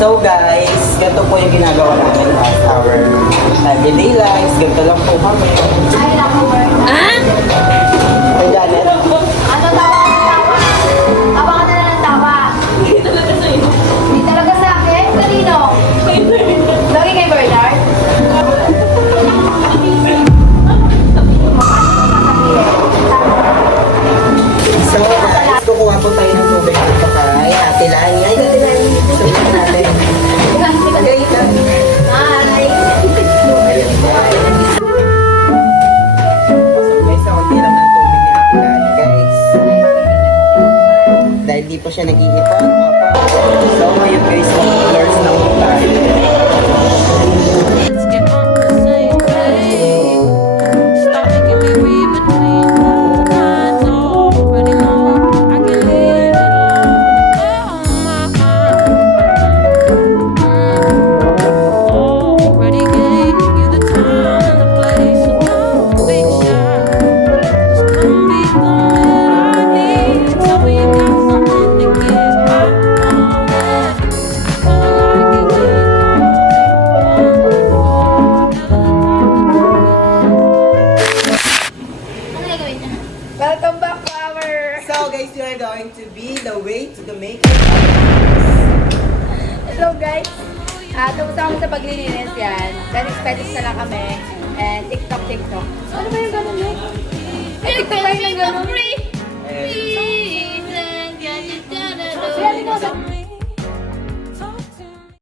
So guys, ganito po yung ginagawa namin as our everyday lives. Ganito lang po kami. Hey Janet. Ano tawa ka ng tawa? Tawa ka na lang ng tawa. Hindi talaga sa'yo. Hindi talaga sa akin? Kanino? Lagi kay Bernard? So guys, kukuha po tayo ng tubig dito kay Ate Lani. Ay, Ate Lani. Sabihin natin. Okay, ito. Hi! Guys, sa konti lang ng tubig ni Ate Lani, guys. Dahil di po siya nag-iipon. So ngayon guys, mag-floors na po tayo. Let's get on the same page. Stop making me read between the lines. Already know I can leave it alone. Already gave you the time and the place, so don't be shy. Just come be the man I need. Tell me you got something to give. I want it. Kinda like it when you Ano gagawin niya? Welcome back to our... So guys, we are going to be the way to the makeup. Hello guys! Tapos kami sa paglilinis yan. Fetish na lang kami. And TikTok. Ano ba yung gano'n eh? Ay, TikTok tayo ng gano'n. And Kaya dito sa...